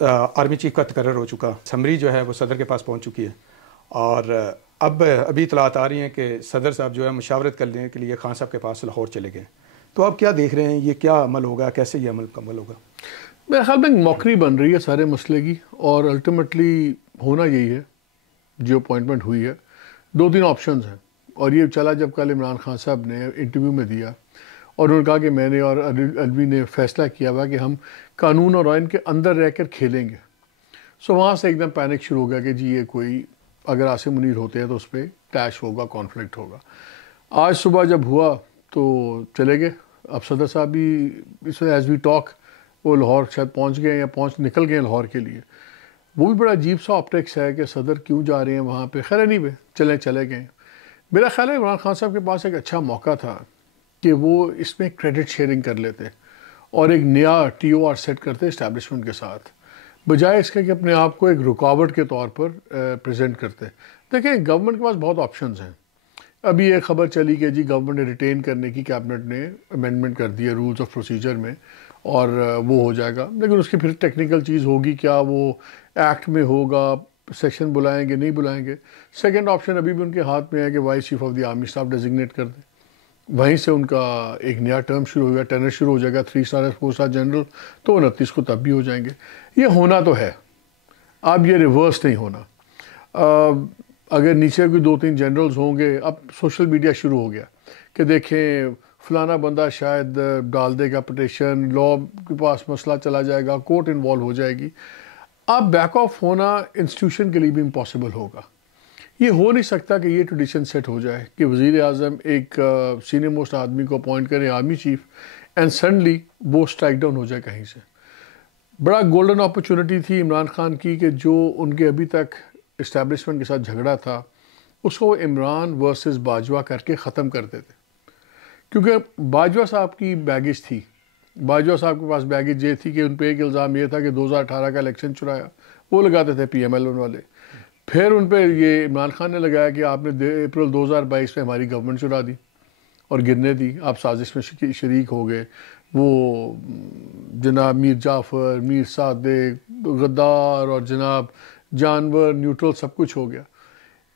Army chief کا تقرر ہو چکا، سمری جو ہے وہ صدر کے پاس پہنچ چکی ہے، اور ابھی اطلاعات آ رہی ہیں کہ صدر صاحب جو ہے مشاورت کرنے کے لیے خان صاحب کے پاس لاہور چلے گئے. تو آپ کیا دیکھ رہے ہیں، یہ کیا عمل ہوگا، کیسے یہ عمل مکمل ہوگا؟ میرے خیال میں موکری بن رہی ہے سارے مسئلے کی، اور الٹیمیٹلی ہونا یہی ہے جو اپوائنٹمنٹ ہوئی ہے. 2-3 آپشنز ہیں، اور یہ چلا جب کل عمران خان صاحب نے انٹرویو میں دیا اور انہوں نے کہا کہ میں نے اور الوی نے فیصلہ کیا ہوا کہ ہم قانون اور آئین کے اندر رہ کر کھیلیں گے. سو وہاں سے ایک دم پینک شروع ہو گیا کہ جی یہ کوئی اگر عاصم منیر ہوتے ہیں تو اس پہ کلیش ہوگا، کانفلکٹ ہوگا. آج صبح جب ہوا تو چلے گئے. اب صدر صاحب بھی اس میں ایز وی ٹاک وہ لاہور شاید پہنچ گئے یا نکل گئے لاہور کے لیے. وہ بھی بڑا عجیب سا آپٹکس ہے کہ صدر کیوں جا رہے ہیں وہاں پہ. خیر نہیں چلے گئے. میرا خیال ہے عمران خان صاحب کے پاس ایک اچھا موقع تھا کہ وہ اس میں کریڈٹ شیئرنگ کر لیتے اور ایک نیا ٹی او آر سیٹ کرتے اسٹیبلشمنٹ کے ساتھ، بجائے اس کے کہ اپنے آپ کو ایک رکاوٹ کے طور پر پریزنٹ کرتے. دیکھیں گورنمنٹ کے پاس بہت آپشنز ہیں. ابھی ایک خبر چلی کہ جی گورنمنٹ نے ریٹین کرنے کی کیبنٹ نے امینڈمنٹ کر دی ہے رولز آف پروسیجر میں، اور وہ ہو جائے گا. لیکن اس کی پھر ٹیکنیکل چیز ہوگی، کیا وہ ایکٹ میں ہوگا، سیکشن بلائیں گے نہیں بلائیں گے. سیکنڈ آپشن ابھی بھی ان کے ہاتھ میں ہے کہ vice chief of the army staff designate کر دیں. وہیں سے ان کا ایک نیا ٹرم شروع ہو گیا، ٹینر شروع ہو جائے گا 3 اسٹار 4 اسٹار جنرل، تو 29 کو تب بھی ہو جائیں گے. یہ ہونا تو ہے، اب یہ ریورس نہیں ہونا. اگر نیچے کوئی 2-3 جنرلز ہوں گے، اب سوشل میڈیا شروع ہو گیا کہ دیکھیں فلانا بندہ شاید ڈال دے گا پٹیشن، لا کے پاس مسئلہ چلا جائے گا، کورٹ انوالو ہو جائے گی. اب بیک آف ہونا انسٹیٹیوشن کے لیے بھی امپاسبل ہوگا. یہ ہو نہیں سکتا کہ یہ ٹریڈیشن سیٹ ہو جائے کہ وزیر اعظم ایک سینئر موسٹ آدمی کو اپوائنٹ کریں آرمی چیف اینڈ سڈنلی وہ اسٹرائک ڈاؤن ہو جائے کہیں سے. بڑا گولڈن اپرچونٹی تھی عمران خان کی کہ جو ان کے ابھی تک اسٹیبلشمنٹ کے ساتھ جھگڑا تھا اس کو عمران ورسز باجوہ کر کے ختم کر دیتے، کیونکہ باجوہ صاحب کی بیگیج تھی. باجوہ صاحب کے پاس بیگیج یہ تھی کہ ان پہ ایک الزام یہ تھا کہ 2018 کا الیکشن چرایا، وہ لگاتے تھے پی ایم ایل این والے. پھر ان پہ یہ عمران خان نے لگایا کہ آپ نے اپریل 2022 میں ہماری گورنمنٹ چرا دی اور گرنے دی، آپ سازش میں شریک ہو گئے. وہ جناب میر جعفر، میر صادق، غدار اور جناب جانور نیوٹرل سب کچھ ہو گیا.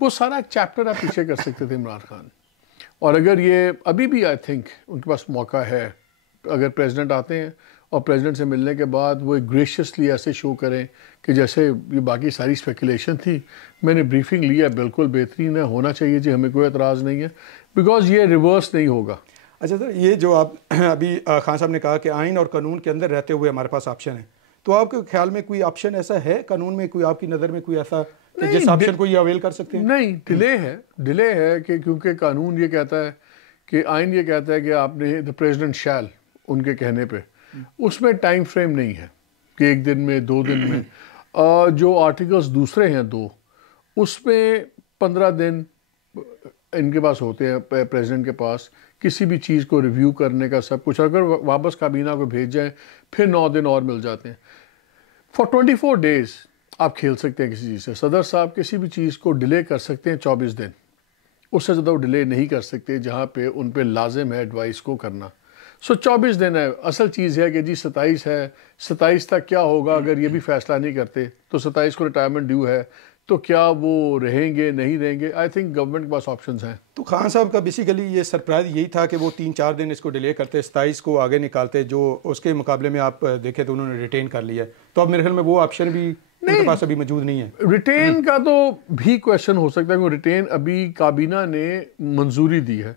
وہ سارا ایک چیپٹر آپ پیچھے کر سکتے تھے عمران خان. اور اگر یہ ابھی بھی آئی تھنک ان کے پاس موقع ہے، اگر پریزیڈنٹ آتے ہیں اور پریزیڈنٹ سے ملنے کے بعد وہ ایک گریشیسلی ایسے شو کریں کہ جیسے یہ باقی ساری اسپیکولیشن تھی، میں نے بریفنگ لی ہے، بالکل بہترین ہے، ہونا چاہیے جی، ہمیں کوئی اعتراض نہیں ہے، بیکاز یہ ریورس نہیں ہوگا. اچھا سر، یہ جو آپ ابھی خان صاحب نے کہا کہ آئین اور قانون کے اندر رہتے ہوئے ہمارے پاس آپشن ہے، تو آپ کے خیال میں کوئی آپشن ایسا ہے قانون میں، کوئی آپ کی نظر میں کوئی ایسا کہ جس آپشن کو یہ اویل کر سکتے ہیں؟ نہیں، ڈیلے ہے کہ کیونکہ قانون یہ کہتا ہے کہ آئین یہ کہتا ہے کہ آپ نے دا پریزیڈنٹ شیل ان کے کہنے پہ، اس میں ٹائم فریم نہیں ہے کہ 1 دن میں 2 دن میں. جو آرٹیکلز دوسرے ہیں 2، اس میں 15 دن ان کے پاس ہوتے ہیں پریزیڈنٹ کے پاس کسی بھی چیز کو ریویو کرنے کا سب کچھ. اگر واپس کابینہ کو بھیج جائیں پھر 9 دن اور مل جاتے ہیں. فار 24 days آپ کھیل سکتے ہیں کسی چیز سے. صدر صاحب کسی بھی چیز کو ڈیلے کر سکتے ہیں 24 دن، اس سے زیادہ وہ ڈیلے نہیں کر سکتے جہاں پہ ان پہ لازم ہے ایڈوائس کو کرنا. 24 دن ہے. اصل چیز ہے کہ جی 27 ہے، 27 تک کیا ہوگا اگر یہ بھی فیصلہ نہیں کرتے تو 27 کو ریٹائرمنٹ ڈیو ہے، تو کیا وہ رہیں گے نہیں رہیں گے. آئی تھنک گورنمنٹ کے پاس آپشنز ہیں. تو خان صاحب کا بیسیکلی یہ سرپرائز یہی تھا کہ وہ 3-4 دن اس کو ڈیلے کرتے، 27 کو آگے نکالتے، جو اس کے مقابلے میں آپ دیکھیں تو انہوں نے ریٹین کر لیا. تو اب میرے خیال میں وہ آپشن بھی ان کے پاس ابھی موجود نہیں ہے. ریٹین کا تو بھی کویشچن ہو سکتا ہے کہ ریٹین ابھی کابینہ نے منظوری دی ہے.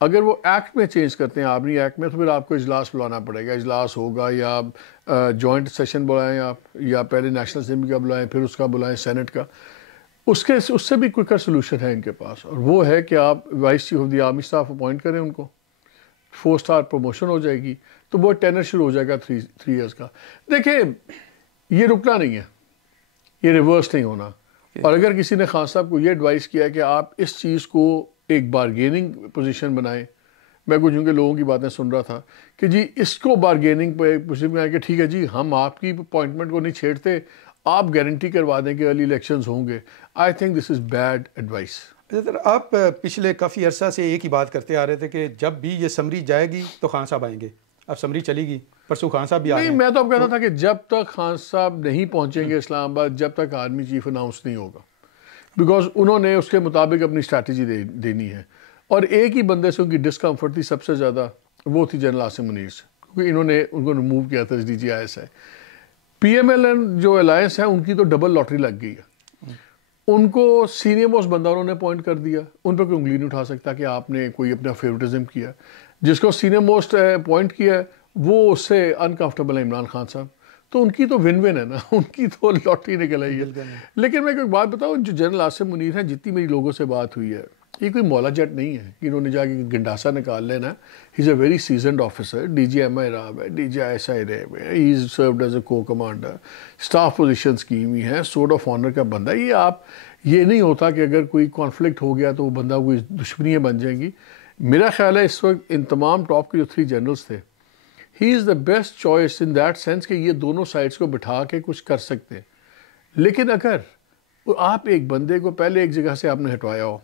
اگر وہ ایکٹ میں چینج کرتے ہیں آرمی ایکٹ میں، تو پھر آپ کو اجلاس بلانا پڑے گا. اجلاس ہوگا یا جوائنٹ سیشن بلائیں آپ، یا پہلے نیشنل اسمبلی کا بلائیں پھر اس کا بلائیں سینٹ کا. اس سے بھی کوئکر سولوشن ہے ان کے پاس، اور وہ ہے کہ آپ vice chief of the army staff appoint کریں ان کو، 4 اسٹار پروموشن ہو جائے گی تو وہ ٹینر شروع ہو جائے گا 3 ایئرس کا. دیکھیں یہ رکنا نہیں ہے، یہ ریورس نہیں ہونا. اور اگر کسی نے خان صاحب کو یہ ایڈوائس کیا کہ آپ اس چیز کو ایک بارگیننگ پوزیشن بنائیں، میں کچھ ان کے لوگوں کی باتیں سن رہا تھا کہ جی اس کو بارگیننگ پہ پوزیشن بنائیں کہ ٹھیک ہے جی ہم آپ کی اپوائنٹمنٹ کو نہیں چھیڑتے، آپ گارنٹی کروا دیں کہ ارلی الیکشنز ہوں گے. I think this is bad advice. Sir آپ پچھلے کافی عرصہ سے ایک ہی بات کرتے آ رہے تھے کہ جب بھی یہ سمری جائے گی تو خان صاحب آئیں گے. اب سمری چلی گئی، پرسوں خان صاحب بھی آ رہے نہیں، ہیں. میں تو اب کہتا تھا کہ جب تک خان صاحب نہیں پہنچیں گے اسلام آباد، جب تک آرمی چیف اناؤنس نہیں ہوگا، بیکاز انہوں نے اس کے مطابق اپنی اسٹریٹجی دینی ہے. اور ایک ہی بندے سے ان کی ڈسکمفرٹ تھی سب سے زیادہ، وہ تھی جنرل عاصم منیر سے، کیونکہ انہوں نے ان کو ریموو کیا تھا DGISI. P M L N جو الائنس ہے ان کی تو ڈبل لاٹری لگ گئی ہے. ان کو سینئر موسٹ بندہ انہوں نے اپوائنٹ کر دیا، ان پہ کوئی انگلی نہیں اٹھا سکتا کہ آپ نے کوئی اپنا فیوریٹزم کیا. جس کو سینئر موسٹ اپوائنٹ کیا ہے وہ اس سے انکمفرٹیبل ہے عمران خان صاحب، تو ان کی تو ون ون ہے نا، ان کی تو لاٹری نکل آئی ہے. لیکن میں ایک بات بتاؤں، جو جنرل عاصم منیر ہیں، جتنی میری لوگوں سے بات ہوئی ہے، یہ کوئی مولا جٹ نہیں ہے کہ انہوں نے جا کے گنڈاسا نکال لینا. He is a very seasoned officer, DGMI رہا ہے، DGISI رہے ہوئے، ہی از سروڈ ایز اے کو کمانڈر، اسٹاف پوزیشنز کی ہوئی ہیں، سورڈ آف آنر کا بندہ. یہ نہیں ہوتا کہ اگر کوئی کانفلکٹ ہو گیا تو وہ بندہ کوئی دشمنیاں بن جائیں گی. میرا خیال ہے اس وقت ان تمام ٹاپ کے جو 3 جنرلز تھے، he is the best choice in that sense کہ یہ دونوں سائڈس کو بٹھا کے کچھ کر سکتے ہیں. لیکن اگر آپ ایک بندے کو پہلے ایک جگہ سے آپ نے ہٹوایا ہو،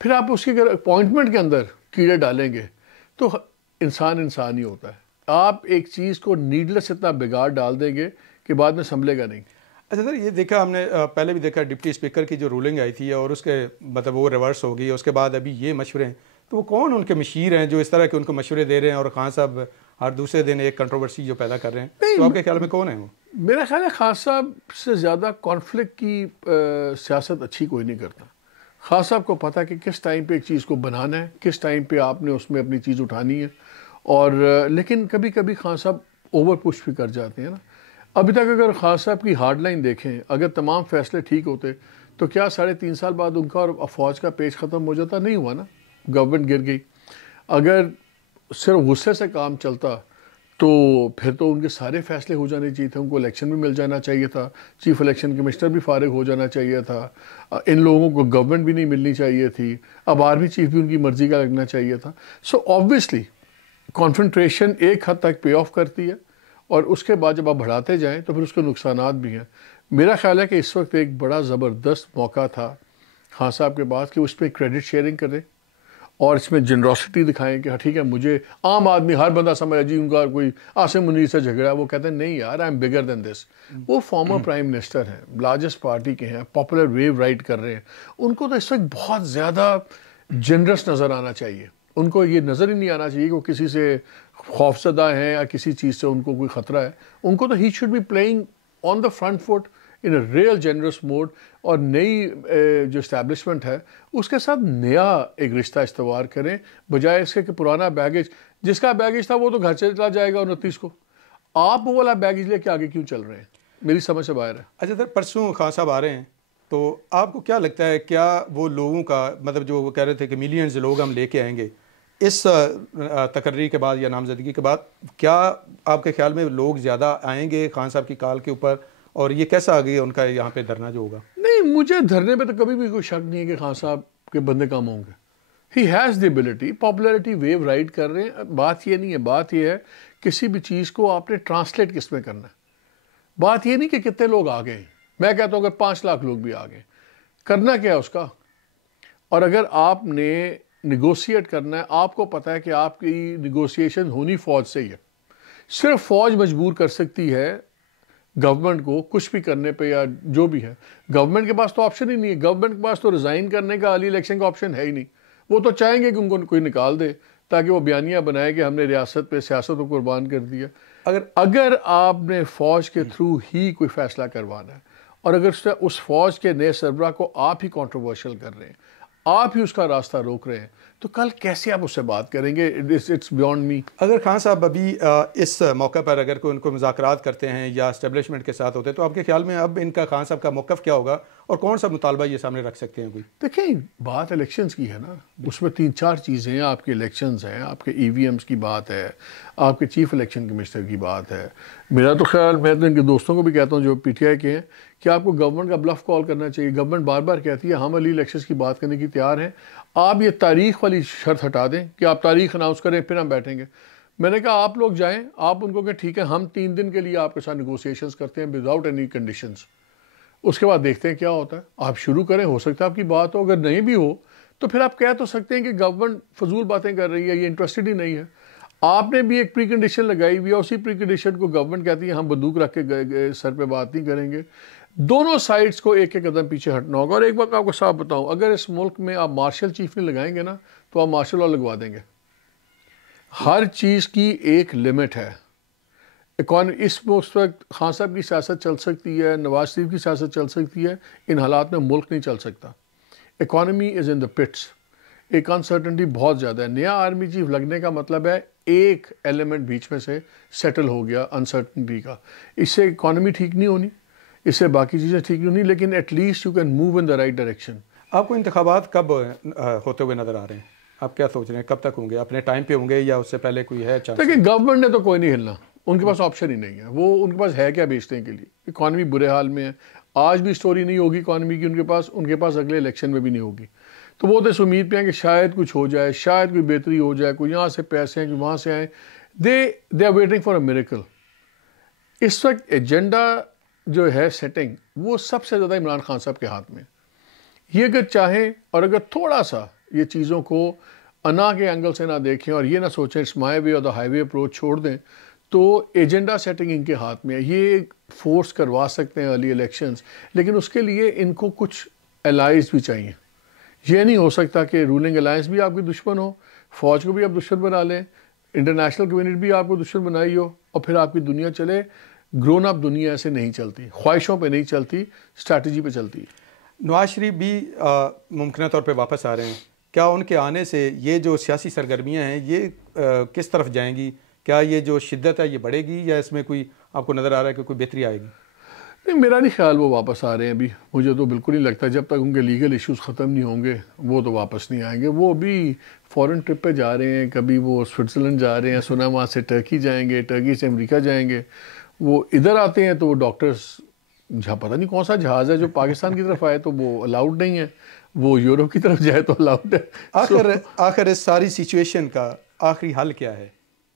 پھر آپ اس کی اگر اپوائنٹمنٹ کے اندر کیڑے ڈالیں گے تو انسان ہی ہوتا ہے. آپ ایک چیز کو نیڈلس اتنا بگاڑ ڈال دیں گے کہ بعد میں سنبھلے گا نہیں. اچھا سر، یہ دیکھا ہم نے پہلے بھی دیکھا ڈپٹی اسپیکر کی جو رولنگ آئی تھی اور اس کے مطلب وہ ریورس ہو گئی، اس کے بعد ابھی یہ مشورے ہیں، تو وہ کون ان کے مشیر ہیں جو اس طرح کے ان کو مشورے دے رہے ہیں، اور خان صاحب ہر دوسرے دن ایک کنٹروورسی جو پیدا کر رہے ہیں، تو آپ کے خیال میں کون ہیں وہ؟ میرا خیال ہے خان صاحب سے زیادہ کانفلکٹ کی سیاست اچھی کوئی نہیں کرتا. خان صاحب کو پتہ کہ کس ٹائم پہ ایک چیز کو بنانا ہے، کس ٹائم پہ آپ نے اس میں اپنی چیز اٹھانی ہے. اور لیکن کبھی کبھی خان صاحب اوور پش بھی کر جاتے ہیں نا. ابھی تک اگر خان صاحب کی ہارڈ لائن دیکھیں، اگر تمام فیصلے ٹھیک ہوتے تو کیا 3.5 سال بعد ان کا اور فوج کا پیچ ختم ہو جاتا؟ نہیں ہوا نا، گورنمنٹ گر گئی. اگر صرف غصے سے کام چلتا تو پھر تو ان کے سارے فیصلے ہو جانے چاہیے تھے، ان کو الیکشن بھی مل جانا چاہیے تھا، چیف الیکشن کمشنر بھی فارغ ہو جانا چاہیے تھا، ان لوگوں کو گورنمنٹ بھی نہیں ملنی چاہیے تھی، اب آرمی چیف بھی ان کی مرضی کا لگنا چاہیے تھا. سو آبویسلی کانسنٹریشن ایک حد تک پے آف کرتی ہے، اور اس کے بعد جب آپ بڑھاتے جائیں تو پھر اس کے نقصانات بھی ہیں. میرا خیال ہے کہ اس وقت ایک بڑا زبردست موقع تھا خان صاحب کے بعد کہ اس پہ کریڈٹ شیئرنگ کریں اور اس میں جنروسٹی دکھائیں کہ ٹھیک ہے، مجھے عام آدمی ہر بندہ سمجھا جی ان کا کوئی عاصم منیر سے جھگڑا، وہ کہتے ہیں نہیں یار، آئی ایم بگر دین دس. وہ فارمر پرائم منسٹر ہیں، لارجسٹ پارٹی کے ہیں، پاپولر ویو رائڈ کر رہے ہیں. ان کو تو اس وقت بہت زیادہ جنرس نظر آنا چاہیے. ان کو یہ نظر ہی نہیں آنا چاہیے کہ وہ کسی سے خوفزدہ ہیں یا کسی چیز سے ان کو کوئی خطرہ ہے. ان کو تو he should be playing on the front foot in a real generous mode, اور نئی جو اسٹیبلشمنٹ ہے اس کے ساتھ نیا ایک رشتہ استوار کریں، بجائے اس کے کہ پرانا بیگیج، جس کا بیگیج تھا وہ تو گھر چلا جائے گا 29 کو. آپ وہ والا بیگیج لے کے آگے کیوں چل رہے ہیں؟ میری سمجھ سے باہر ہے. اچھا سر، پرسوں خان صاحب آ رہے ہیں، تو آپ کو کیا لگتا ہے، کیا وہ لوگوں کا مطلب جو وہ کہہ رہے تھے کہ ملینز لوگ ہم لے کے آئیں گے اس تقرری کے بعد یا نامزدگی کے بعد، کیا آپ کے خیال میں لوگ زیادہ آئیں گے خان صاحب کی کال کے اوپر، اور یہ کیسا آ گیا ان کا یہاں پہ دھرنا جو ہوگا؟ نہیں، مجھے دھرنے پہ تو کبھی بھی کوئی شک نہیں ہے کہ خان صاحب کے بندے کم ہوں گے. He has the ability, popularity wave ride کر رہے ہیں. بات یہ نہیں ہے، بات یہ ہے کسی بھی چیز کو آپ نے ٹرانسلیٹ کس میں کرنا ہے. بات یہ نہیں کہ کتنے لوگ آ گئے، میں کہتا ہوں کہ 5 لاکھ لوگ بھی آ گئے، کرنا کیا ہے اس کا. اور اگر آپ نے نیگوشیٹ کرنا ہے، آپ کو پتہ ہے کہ آپ کی نیگوشیشن ہونی فوج سے ہی ہے. صرف فوج مجبور کر سکتی ہے گورنمنٹ کو کچھ بھی کرنے پہ یا جو بھی ہے. گورنمنٹ کے پاس تو آپشن ہی نہیں ہے. گورنمنٹ کے پاس تو ریزائن کرنے کا، علی الیکشن کا آپشن ہے ہی نہیں. وہ تو چاہیں گے کہ ان کو کوئی نکال دے تاکہ وہ بیانیہ بنائے کہ ہم نے ریاست پہ سیاست کو قربان کر دیا. اگر آپ نے فوج کے تھرو ہی کوئی فیصلہ کروانا ہے، اور اگر اس فوج کے نئے سربراہ کو آپ ہی کنٹروورشل کر رہے ہیں، آپ ہی اس کا راستہ روک رہے ہیں، تو کل کیسے آپ اس سے بات کریں گے؟ اٹس بیونڈ می. اگر خان صاحب ابھی اس موقع پر اگر کوئی ان کو مذاکرات کرتے ہیں یا اسٹیبلشمنٹ کے ساتھ ہوتے ہیں، تو آپ کے خیال میں اب ان کا خان صاحب کا موقف کیا ہوگا، اور کون سا مطالبہ یہ سامنے رکھ سکتے ہیں کوئی؟ دیکھیں، بات الیکشنز کی ہے نا، اس میں 3-4 چیزیں ہیں. آپ کے الیکشنز ہیں، آپ کے EVMs کی بات ہے، آپ کے چیف الیکشن کمشنر کی بات ہے. میرا تو خیال، میں تو ان کے دوستوں کو بھی کہتا ہوں جو PTI کے ہیں، کہ آپ کو گورنمنٹ کا بلف کال کرنا چاہیے. گورنمنٹ بار بار کہتی ہے ہم علی الیکشنز کی بات کرنے کی تیار ہیں، آپ یہ تاریخ والی شرط ہٹا دیں کہ آپ تاریخ اناؤنس کریں پھر ہم بیٹھیں گے. میں نے کہا آپ لوگ جائیں، آپ ان کو کہ ٹھیک ہے ہم 3 دن کے لیے آپ کے ساتھ نیگوسیشنز کرتے ہیں وداؤٹ اینی کنڈیشنز، اس کے بعد دیکھتے ہیں کیا ہوتا ہے. آپ شروع کریں، ہو سکتا ہے آپ کی بات ہو، اگر نہیں بھی ہو تو پھر آپ کہہ تو سکتے ہیں کہ گورنمنٹ فضول باتیں کر رہی ہے، یہ انٹرسٹڈ ہی نہیں ہے. آپ نے بھی ایک پری کنڈیشن لگائی ہوئی ہے, اسی پری کنڈیشن کو گورنمنٹ کہتی ہے ہم بندوق رکھ کے سر پہ بات نہیں کریں گے. دونوں سائڈز کو ایک ایک قدم پیچھے ہٹنا ہوگا. اور ایک بات آپ کو صاف بتاؤں, اگر اس ملک میں آپ مارشل چیف نہیں لگائیں گے نا تو آپ مارشل لا لگوا دیں گے. ہر چیز کی ایک لمٹ ہے. اس وقت خان صاحب کی سیاست چل سکتی ہے, نواز شریف کی سیاست چل سکتی ہے, ان حالات میں ملک نہیں چل سکتا. اکانومی از ان دا پٹس. ایک انسرٹنٹی بہت زیادہ ہے. نیا آرمی چیف لگنے کا مطلب ہے ایک ایلیمنٹ بیچ میں سے سیٹل ہو گیا انسرٹنٹی کا. اس سے اکانومی ٹھیک نہیں ہونی, اس سے باقی چیزیں ٹھیک نہیں ہونی, لیکن at least you can move in the right direction. آپ کو انتخابات کب ہوتے ہوئے نظر آ رہے ہیں؟ آپ کیا سوچ رہے ہیں کب تک ہوں گے؟ اپنے ٹائم پہ ہوں گے یا اس سے پہلے کوئی ہے چانس؟ دیکھیں گورنمنٹ نے تو کوئی نہیں ہلنا, ان کے پاس آپشن ہی نہیں ہے. وہ ان کے پاس ہے کیا بیچنے کے لیے؟ اکانومی برے حال میں ہے. آج بھی سٹوری نہیں ہوگی اکانومی کی ان کے پاس اگلے الیکشن میں بھی نہیں ہوگی. تو وہ تو اس امید پہ ہیں کہ شاید کچھ ہو جائے, شاید کوئی بہتری ہو جائے, کوئی یہاں سے پیسے ہیں کہ وہاں سے آئیں. They are waiting for a miracle. اس وقت ایجنڈا جو ہے سیٹنگ وہ سب سے زیادہ عمران خان صاحب کے ہاتھ میں. یہ اگر چاہیں اور اگر تھوڑا سا یہ چیزوں کو انا کے اینگل سے نہ دیکھیں اور یہ نہ سوچیں اٹس مائی وے اور دا ہائی وے اپروچ چھوڑ دیں, تو ایجنڈا سیٹنگ ان کے ہاتھ میں ہے. یہ فورس کروا سکتے ہیں ارلی الیکشنز, لیکن اس کے لیے ان کو کچھ الائز بھی چاہیے. یہ نہیں ہو سکتا کہ رولنگ الائنس بھی آپ کی دشمن ہو, فوج کو بھی آپ دشمن بنا لیں, انٹرنیشنل کمیونٹی بھی آپ کو دشمن بنائی ہو, اور پھر آپ کی دنیا چلے. گرون اپ دنیا ایسے نہیں چلتی, خواہشوں پہ نہیں چلتی, اسٹریٹجی پہ چلتی. نواز شریف بھی ممکنہ طور پہ واپس آ رہے ہیں. کیا ان کے آنے سے یہ جو سیاسی سرگرمیاں ہیں یہ کس طرف جائیں گی؟ کیا یہ جو شدت ہے یہ بڑھے گی یا اس میں کوئی آپ کو نظر آ رہا ہے کہ کوئی بہتری آئے گی؟ نہیں, میرا نہیں خیال وہ واپس آ رہے ہیں ابھی. مجھے تو بالکل نہیں لگتا. جب تک ان کے لیگل ایشوز ختم نہیں ہوں گے وہ تو واپس نہیں آئیں گے. وہ ابھی فورن ٹرپ پہ جا رہے ہیں, کبھی وہ سوئٹزرلینڈ جا رہے ہیں, سنا وہاں سے ٹرکی جائیں گے, ٹرکی سے امریکہ جائیں گے. وہ ادھر آتے ہیں تو وہ ڈاکٹرز پتہ نہیں کون سا جہاز ہے جو پاکستان کی طرف آئے تو وہ الاؤڈ نہیں ہے, وہ یورپ کی طرف جائے تو الاؤڈ ہے. آخر اس ساری سچویشن کا آخری حل کیا ہے؟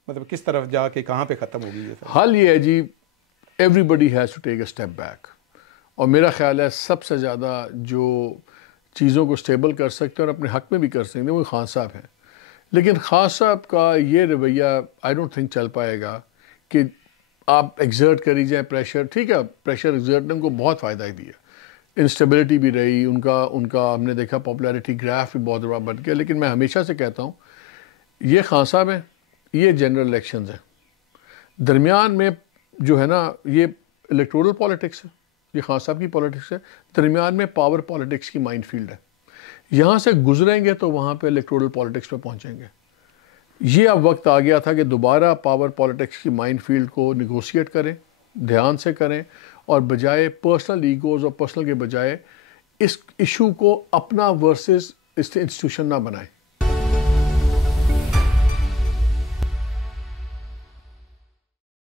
مطلب کس طرف جا کے کہاں پہ ختم ہوگی یہ؟ حل یہ ہے جی, everybody has to take a step back. اور میرا خیال ہے سب سے زیادہ جو چیزوں کو اسٹیبل کر سکتے ہیں اور اپنے حق میں بھی کر سکتے ہیں وہ خان صاحب ہیں. لیکن خان صاحب کا یہ رویہ آئی ڈونٹ تھنک چل پائے گا کہ آپ ایگزرٹ کری جائیں پریشر. ٹھیک ہے, پریشر ایگزرٹ نے ان کو بہت فائدہ ہی دیا, انسٹیبلٹی بھی رہی ان کا ہم نے دیکھا پاپولیرٹی گراف بھی بہت بڑا بڑھ گیا. لیکن میں ہمیشہ سے کہتا ہوں یہ خان صاحب ہیں, یہ جنرل الیکشنز ہیں, درمیان میں جو ہے نا یہ الیکٹورل پالیٹکس ہے, یہ خان صاحب کی پالیٹکس ہے, درمیان میں پاور پالیٹکس کی مائن فیلڈ ہے. یہاں سے گزریں گے تو وہاں پہ الیکٹورل پالیٹکس پہ پہنچیں گے. یہ اب وقت آ گیا تھا کہ دوبارہ پاور پالیٹکس کی مائن فیلڈ کو نیگوشیٹ کریں, دھیان سے کریں, اور بجائے پرسنل ایگوز اور پرسنل کے بجائے اس ایشو کو اپنا ورسز اس انسٹیٹیوشن نہ بنائیں.